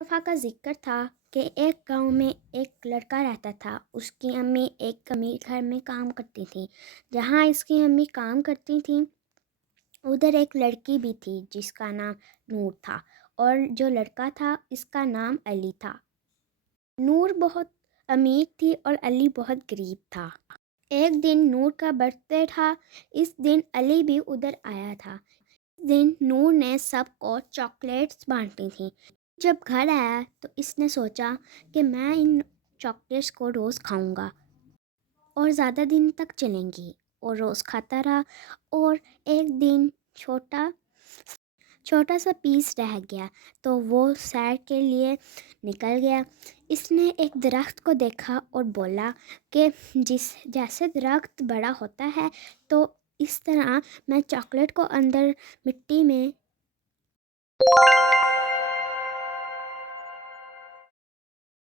दफ़ा का ज़िक्र था कि एक गांव में एक लड़का रहता था। उसकी अम्मी एक अमीर घर में काम करती थी। जहां इसकी अम्मी काम करती थी उधर एक लड़की भी थी जिसका नाम नूर था, और जो लड़का था इसका नाम अली था। नूर बहुत अमीर थी और अली बहुत गरीब था। एक दिन नूर का बर्थडे था। इस दिन अली भी उधर आया था। इस दिन नूर ने सबको चॉकलेट्स बांटी थी। जब घर आया तो इसने सोचा कि मैं इन चॉकलेट्स को रोज़ खाऊंगा और ज़्यादा दिन तक चलेंगी, और रोज़ खाता रहा। और एक दिन छोटा छोटा सा पीस रह गया तो वो सैर के लिए निकल गया। इसने एक दरख्त को देखा और बोला कि जैसे दरख्त बड़ा होता है तो इस तरह मैं चॉकलेट को अंदर मिट्टी में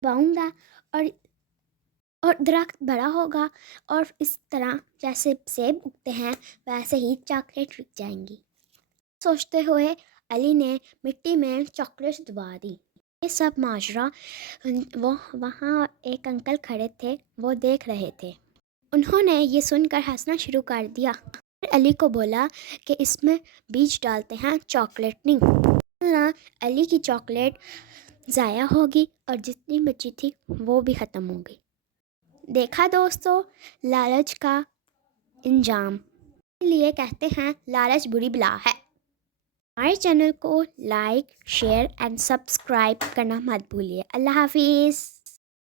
बाऊंगा, और दरख्त बड़ा होगा, और इस तरह जैसे सेब उगते हैं वैसे ही चॉकलेट उग जाएंगी। सोचते हुए अली ने मिट्टी में चॉकलेट्स दबा दी। ये सब माजरा वो वहाँ एक अंकल खड़े थे, वो देख रहे थे। उन्होंने ये सुनकर हंसना शुरू कर दिया। फिर अली को बोला कि इसमें बीज डालते हैं, चॉकलेट नहीं। ना, अली की चॉकलेट ज़ाया होगी और जितनी बची थी वो भी ख़त्म हो गई। देखा दोस्तों, लालच का इंजाम। इसलिए कहते हैं लालच बुरी बला है। हमारे चैनल को लाइक, शेयर एंड सब्सक्राइब करना मत भूलिए। अल्लाह हाफिज़।